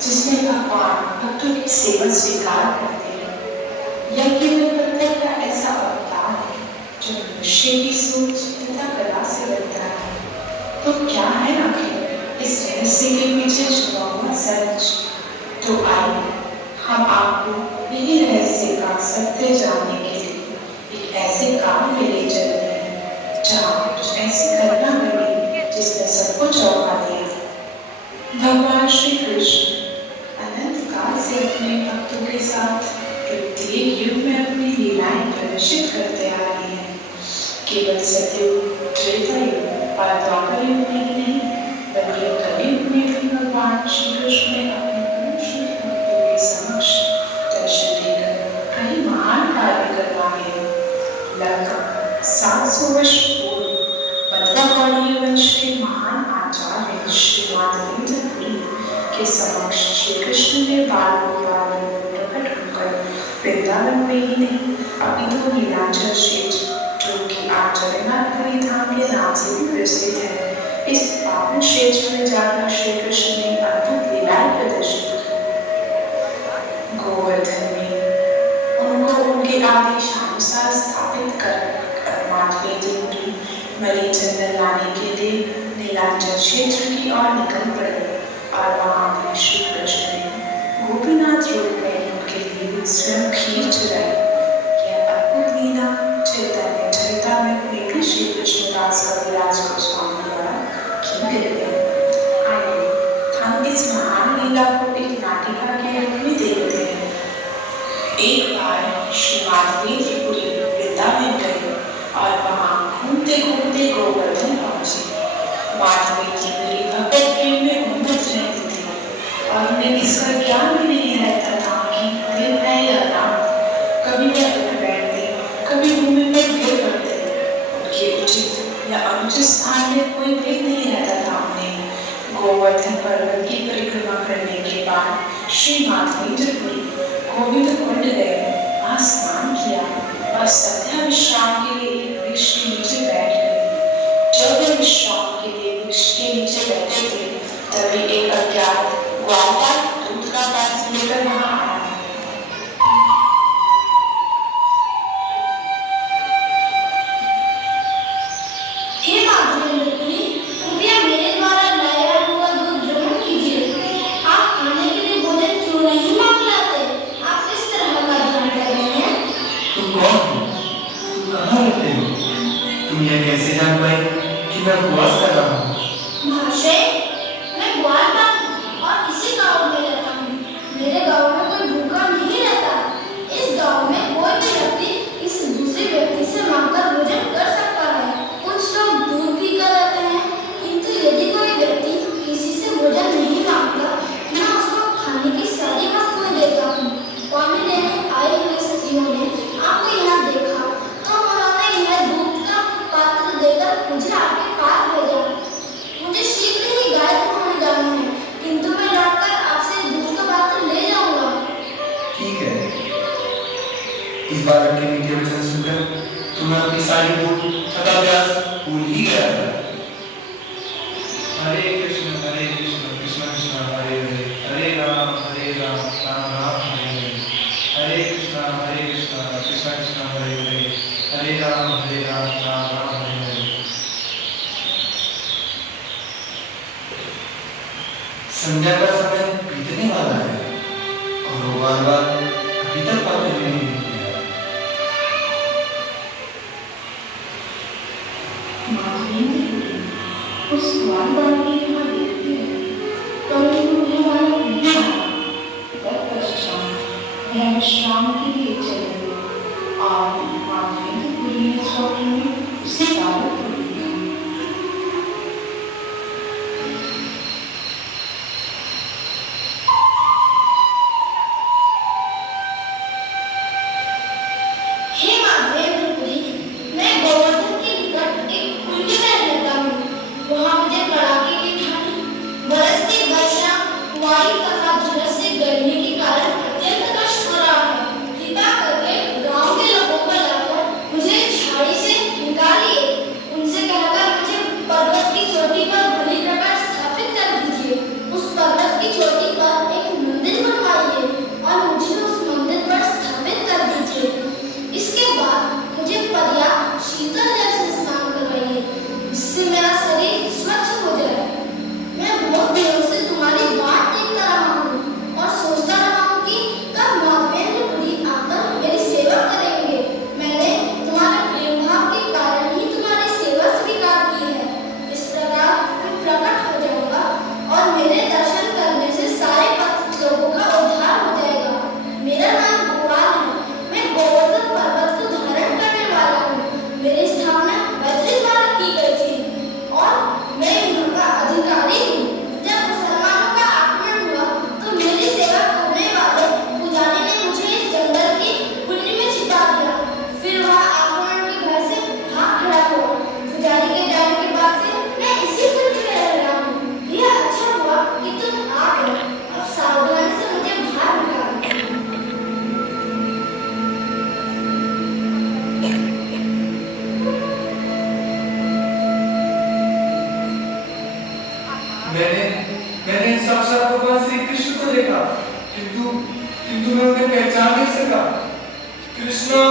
जिसमें भगवान भक्तों की सेवा स्वीकार करते हैं। यह केवल पत्थर का ऐसा अवतार है जो मनुष्य की सोच तथा कला से बनता है। तो क्या है आखिर इस रहस्य के पीछे छुपा हुआ सच? तो आइए हम आपको यही रहस्य का सत्य जानने के लिए एक ऐसे काम में ले चलते हैं जहाँ कुछ ऐसी घटना घटी जिसने सबको चौंका दिया। भगवान श्री कृष्ण अनंत काल से अपने भक्तों के साथ प्रत्येक युग में अपनी लीलाएं प्रदर्शित करते आ रहे हैं। केवल सतयुग, त्रेता युग और द्वापर युग में ही नहीं, बल्कि कलयुग में भी भगवान श्री कृष्ण ने अपने अनुश्रित भक्तों के समक्ष दर्शन देकर कई महान कार्य करवाए हैं। लगभग 700 वर्ष पूर्व मध्वाचार्य वंश के महान आचार्य श्री माधवेंद्रपुरी के समक्ष श्री कृष्ण ने बाल गोपाल प्रकट होकर वृंदावन में ही नहीं अपितु नीलांचल क्षेत्र जो कि आज जगन्नाथपुरी धाम के नाम से भी प्रसिद्ध है, इस पावन क्षेत्र में जाकर श्री कृष्ण ने अद्भुत लीलाएं प्रदर्शित की। गोवर्धन में उनको उनके आदेशानुसार स्थापित कर माधवेंद्रपुरी मणिचंदन लाने के लिए नीलांचल क्षेत्र की ओर निकल पड़े और वहां भी श्री कृष्ण ने गोपीनाथ रूप में उनके लिए स्वयं खीर चलाई। यह अद्भुत लीला चैतन्य चरितामृत में भी श्री कृष्णदास कविराज गोस्वामी द्वारा की गई है। आइए हम इस महान लीला को एक नाटिका के रूप में देखते हैं। एक बार श्री माधवेंद्रपुरी वृंदावन गए और वहां घूमते घूमते गोवर्धन पहुंचे। माधवेंद्रपुरी भगवत प्रेम में उन्मत्त रहते थे और उन्हें इसका ज्ञान भी नहीं रहता था कि दिन है या रात। कभी वह उठ बैठते, कभी भूमि पर गिर पड़ते। उनके उचित या अनुचित स्थान में कोई भेद नहीं रहता था उन्हें। गोवर्धन पर्वत की परिक्रमा करने के बाद श्री माधवेंद्रपुरी गोविंद कुंड गए, वहां स्नान किया और संध्या विश्राम के लिए एक वृक्ष के नीचे बैठ गए। जब वे विश्राम के लिए वृक्ष के नीचे बैठे थे तभी एक अज्ञात ग्वालवाल दूध का पात्र लेकर वहां आया। कैसे जान पाई कि मैं उपवास कर रहा हूँ? महाशय, मैं ग्वालवाल हूँ और इसी गांव में रहता हूँ। मेरे गांव में कोई भूखा नहीं रहता। इस गांव में कोई भी व्यक्ति किसी दूसरे व्यक्ति से मांगकर भोजन कर सकता है। कुछ लोग दूध पीकर रहते हैं, किंतु यदि कोई व्यक्ति किसी से भोजन नहीं मांगता, मैं उसको खाने की सारी वस्तुएं देता हूँ। पानी लेने आई हुई स्त्रियों ने आपको यहाँ देखा तो उन्होंने यह दूध का पात्र देकर मुझे आपके पास भेजा। मुझे शीघ्र ही गाय दुहाने जाना है, किंतु मैं लौटकर आपसे दूध का पात्र ले जाऊंगा। ठीक है। इस बालक के मीठे वचन सुनकर तुम्हें अपनी सारी भूख तथा प्यास भूल ही गया था। हरे कृष्ण कृष्ण कृष्ण हरे हरे, हरे राम राम राम हरे हरे, हरे कृष्ण कृष्ण कृष्ण हरे हरे, हरे राम राम राम हरे हरे। संध्या का समय बीतने वाला है और वो बार-बार अभी तक पाते हुए नहीं किया। माधवेंद्रपुरी उस ग्वालवाल के यहाँ देखते हैं, परंतु वह वाला नहीं आया। तत्पश्चात वह विश्राम के लिए चले गए और माधवेंद्रपुरी ने स्वप्न में उसे दावत दी। हे माधवेंद्रपुरी, मैं गोवर्धन के निकट एक कुंड में रहता हूँ। वहाँ मुझे कड़ाके की ठंड, बरसती वर्षा, वायु तथा झुलसती गर्मी के कारण अत्यंत कष्ट हो रहा है। कृपा करके गांव के लोगों को लाकर मुझे झाड़ी से निकालिए। उनसे कहकर मुझे पर्वत की चोटी पर भली प्रकार स्थापित कर दीजिए। उस पर्वत की चोटी पर एक देखा, किंतु किंतु मैं उन्हें पहचान नहीं सका। कृष्णा,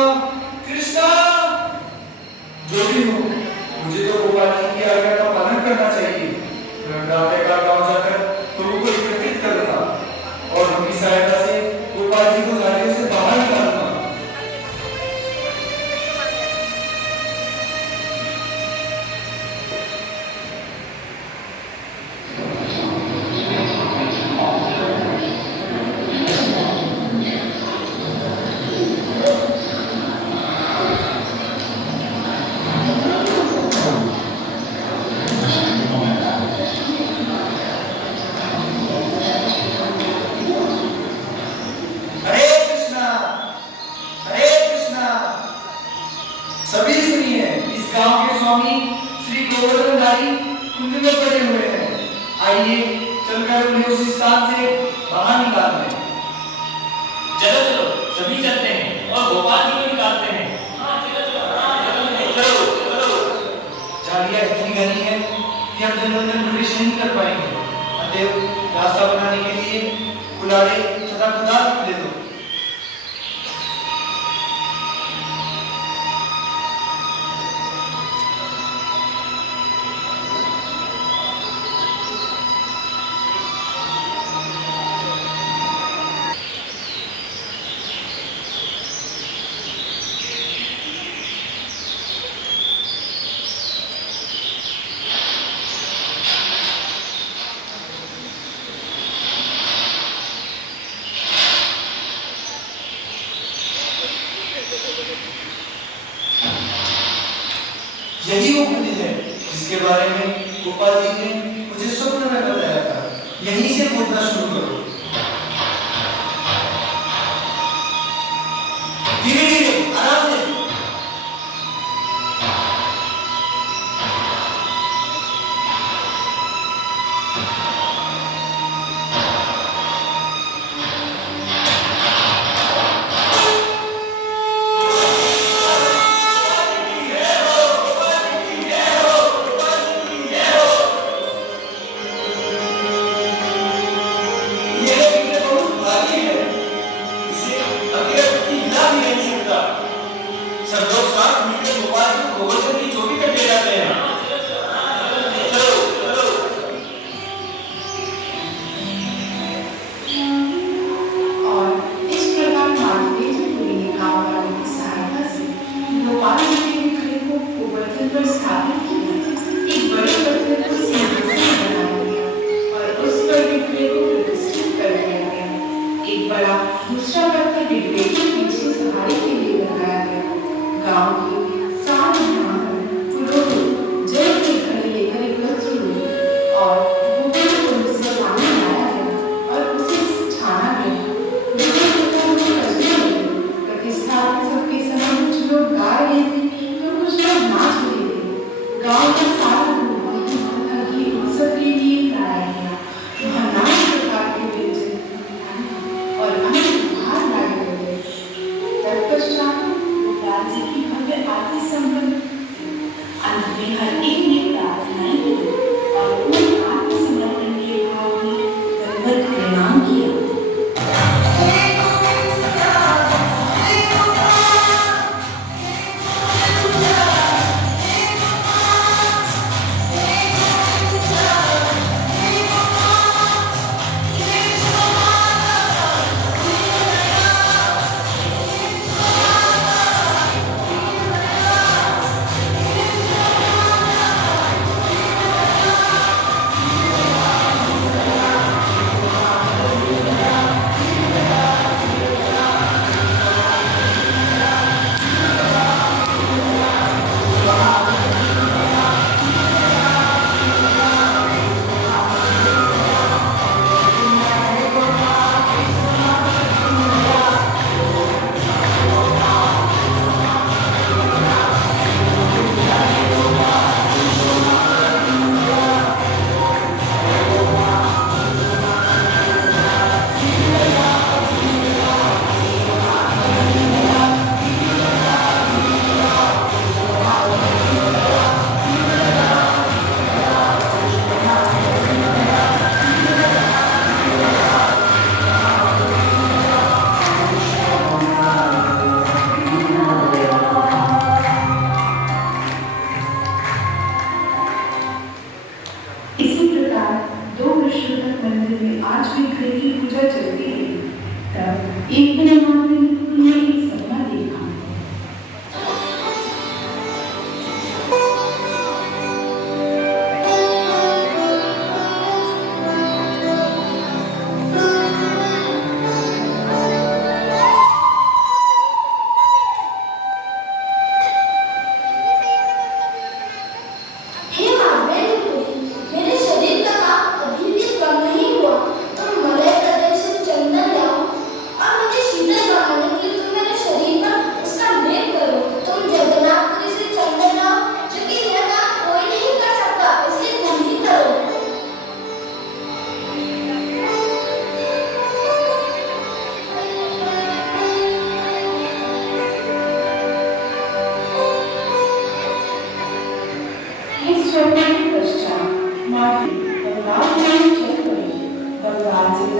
कृष्णा, जो भी हो, मुझे तो गोपाल जी की आज्ञा का पालन करना चाहिए। मैं प्रातःकाल गांव जाकर प्रभु को एकत्रित करूंगा और उनकी सहायता से गोपाल जी को झाड़ियों से बाहर निकालूंगा। सभी सुनिए, इस गांव के स्वामी श्री गोवर्धन धारी कुंज में पड़े हुए हैं। आइए चलकर उन्हें उस स्थान से बाहर निकालते हैं। चलो चलो, सभी चलते हैं और गोपाल जी को निकालते हैं। हाँ चलो। झाड़ियाँ इतनी घनी है कि हम जंगल में प्रवेश नहीं कर पाएंगे। अतएव रास्ता बनाने के लिए कुल्हाड़ी तथा कुदाल ले दो। यही वो कुंज है जिसके बारे में गोपाल जी ने मुझे स्वप्न में बताया था। यहीं से खोदना शुरू करो। धीरे धीरे, आराम से। इसे अकेले हिला भी नहीं सकता।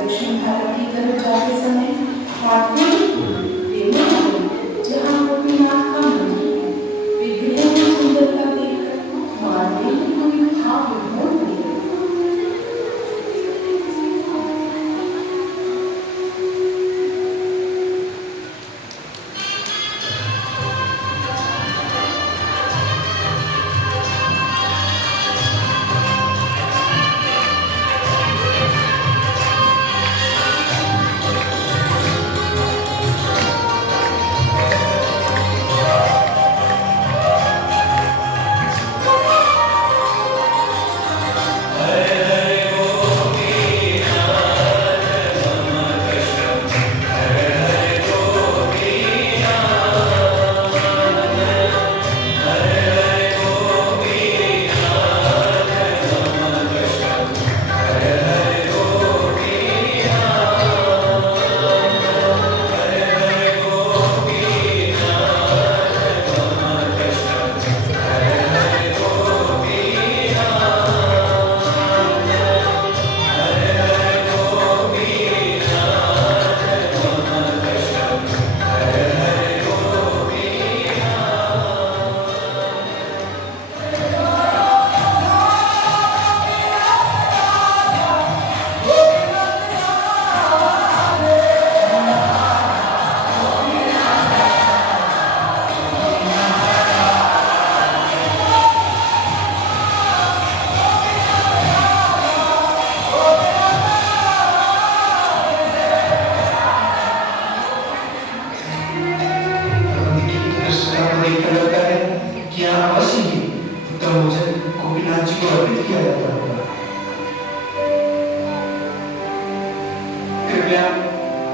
दक्षिण भारत की तरफ जाते समय हाथी जहाँ गोपीनाथ का मंदिर है, विग्रह की सुंदरता देखकर माधवी की पूरी भाव विभोर हो गई।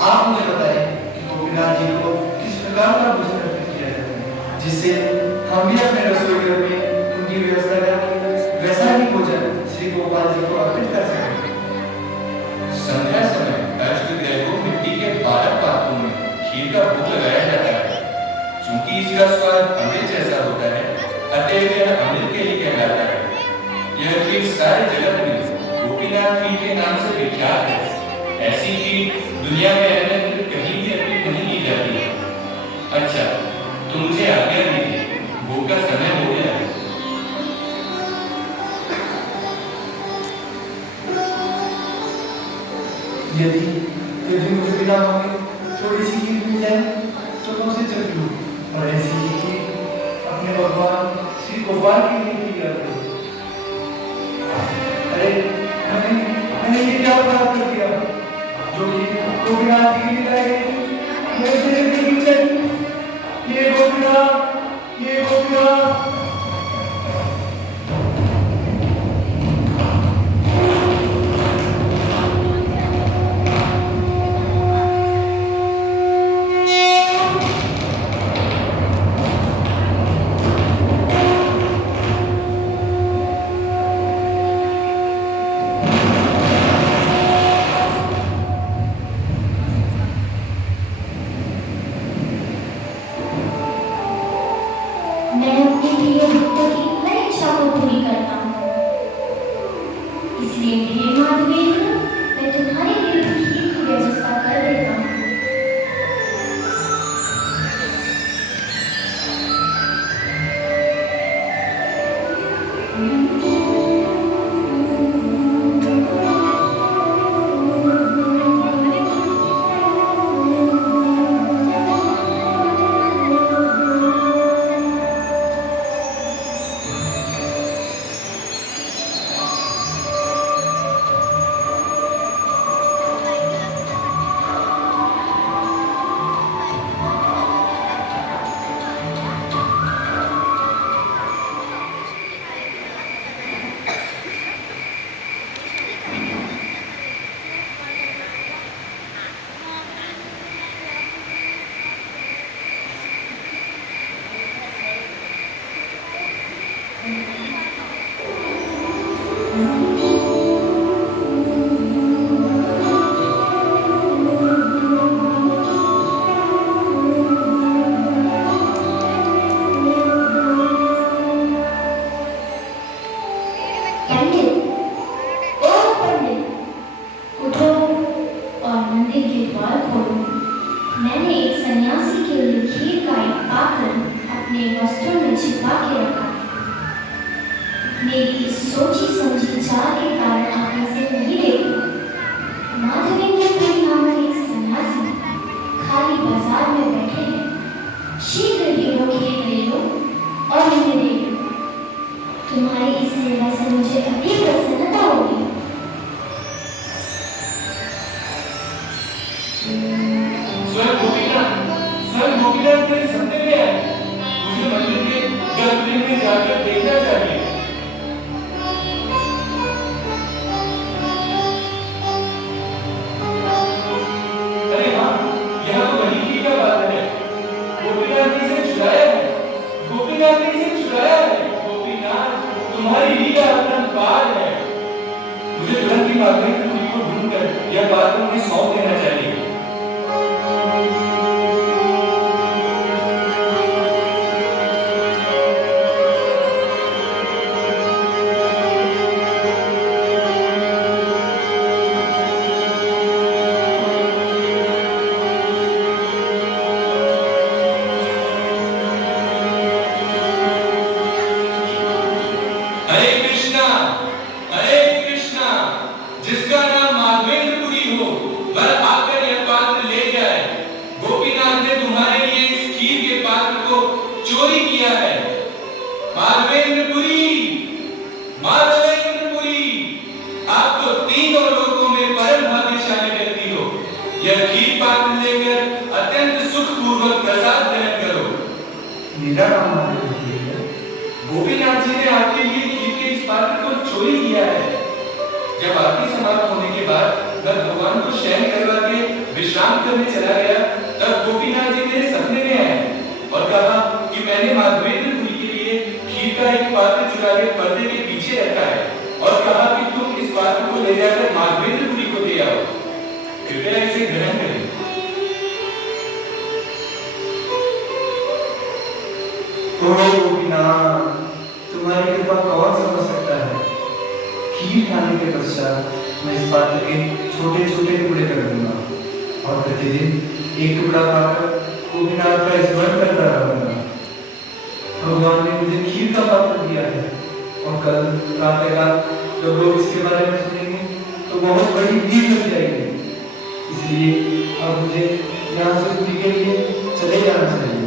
आप मुझे बताएं कि गोपीनाथ जी को किस प्रकार का भोजन अर्पित किया जाता है, जिससे हम भी अपने रसोई घर में उनकी व्यवस्था करके वैसा ही भोजन श्री गोपाल जी को अर्पित कर सकें। संध्या समय अर्घ्य को मिट्टी के 12 पात्रों में खीर का भोग लगाया जाता है। चूंकि इसका स्वाद अमृत जैसा होता है, अतः यह अमृत के लिए कहलाता है। यह खीर सारे जगत में गोपीनाथ खीर के नाम से विख्यात है। ऐसी खीर दुनिया में अन्यत्र कहीं भी अर्पित नहीं की जाती है। अच्छा, तो मुझे आज्ञा दीजिए, भोग का समय हो गया है। यदि यदि मुझे बिना मांगे थोड़ी सी खीर मिल जाए तो मैं उसे जरूर लूं, और ऐसी ही खीर अपने भगवान श्री गोपाल के लिए दी जाती है। अरे मैंने ये क्या अपराध कर दिया जो कि गोपीनाथ जी के लिए लाई गई? मेरे शरीर की खीर चाहिए। ये गोपीनाथ, ये गोपीनाथ। स्वयं गोपीनाथ मेरे सपने में आए। मुझे मंदिर के गर्भगृह में जाकर देखना चाहिए। अरे हाँ, यह तो वही की क्या बात है। गोपीनाथ ने इसे चुराया है। गोपीनाथ ने इसे चुराया है। गोपीनाथ, तुम्हारी लीला अपरंपार है। मुझे तुरंत ही माधवी की कुड़ी को ढूंढकर यह बात उन्हें सौंप देना चाहिए। हरे कृष्णा, जिसका नाम माधवेंद्रपुरी हो वह आकर यह पात्र ले जाए। गोपीनाथ ने तुम्हारे लिए इस खीर के पात्र को चोरी किया है। माधवेंद्रपुरी, माधवेंद्रपुरी, आप तो तीनों लोकों में परम भाग्यशाली व्यक्ति हो। यह खीर पात्र लेकर अत्यंत सुखपूर्वक प्रसाद ग्रहण करो। मेरा नाम माधवेंद्रपुरी है। गोपीनाथ जी ने आपके लिए खीर के इस पात्र को चोरी किया है। जब आरती समाप्त होने के बाद मैं भगवान को शयन करवा के विश्राम करने चला गया, तब गोपीनाथ जी मेरे सपने में आए और कहा कि मैंने माधवेंद्रपुरी के लिए खीर का एक पात्र चुरा के पर्दे के पीछे रखा है और कहा कि तुम इस पात्र को ले जाकर माधवेंद्रपुरी को दे आओ। कृपया इसे ग्रहण करें। गोपीनाथ, तुम्हारी कृपा कौन समझ सकता है। खीर खाने के पश्चात मैं इस पात्र के छोटे छोटे टुकड़े कर दूंगा और प्रतिदिन एक टुकड़ा खाकर गोपीनाथ का स्मरण करता रहूंगा। भगवान ने मुझे खीर का पात्र दिया है और कल प्रातःकाल जब लोग इसके बारे में सुनेंगे तो बहुत बड़ी भीड़ लग जाएगी। इसलिए अब मुझे यहाँ से पूरी के लिए चले जाना चाहिए।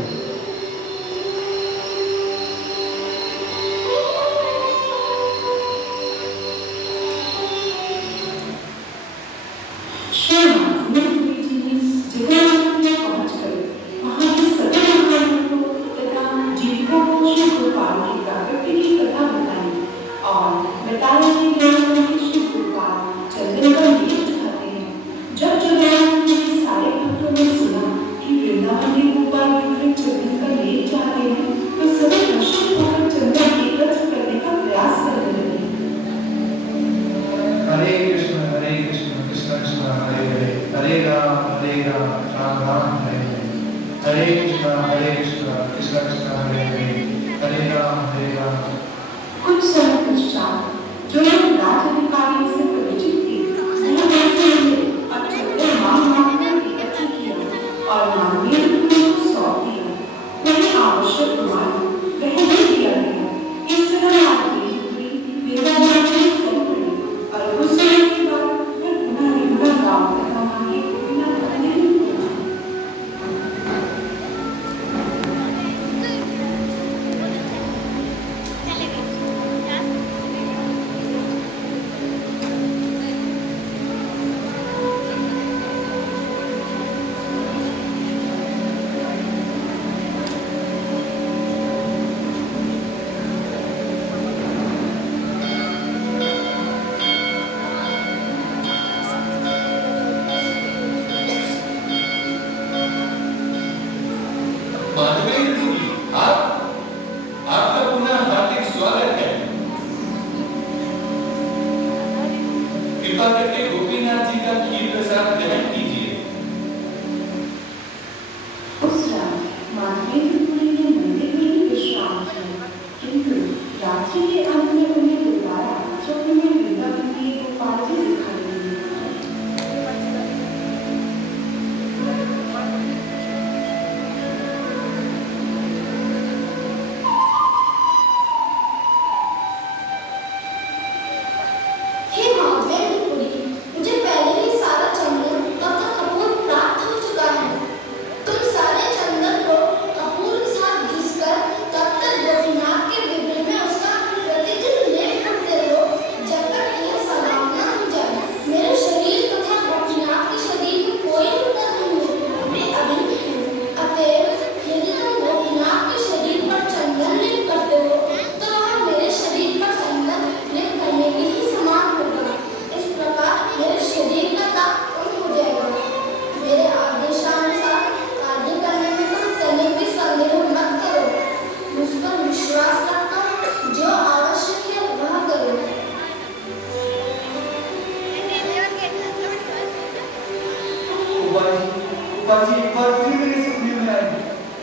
गोपाल जी एक बार फिर मेरे सपने में आए।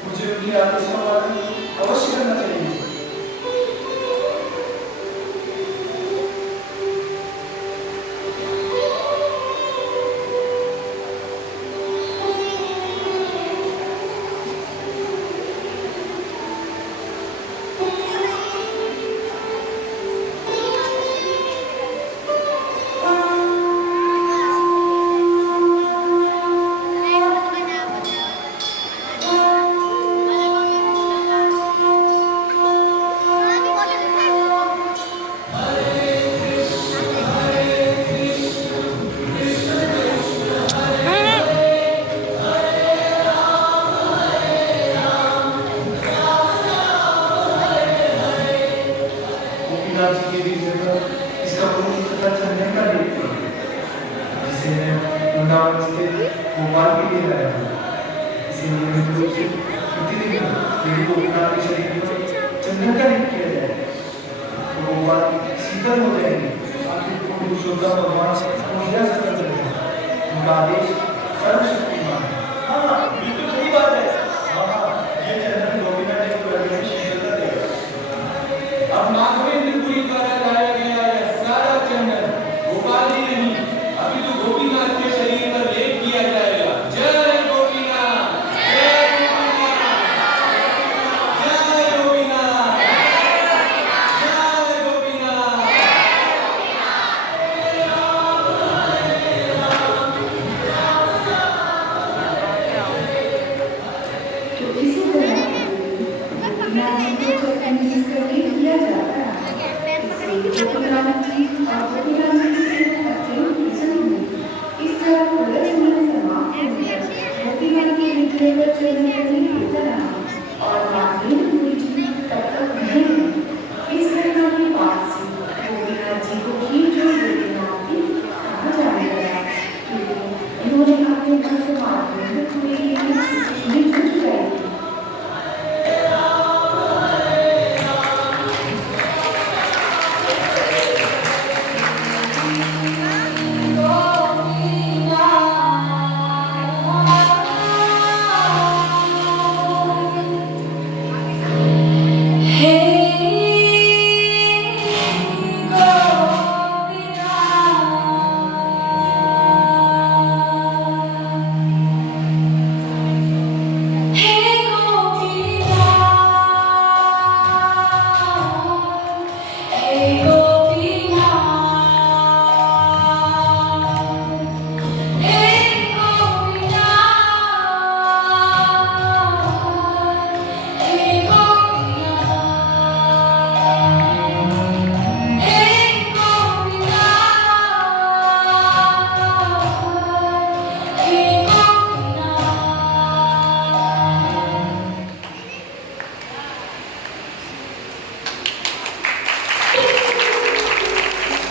मुझे उनकी आदेश का पालन अवश्य करना चाहिए। गोपीनाथ जी के भी पर इसका पूर्ण कथा चंदन का लेख है, जिसे मैं वृंदावन स्थित गोपाल के लिए लाया हूँ। इसे नियमित रूप से प्रतिदिन मेरे गोपीनाथ के शरीर पर चंदन का लेप किया जाए तो गोपाल शीतल हो जाएंगे। आखिर पुरुषोत्तम भगवान पूजा स्वतंत्र है, उनका आदेश सर्वशक्तिमान है।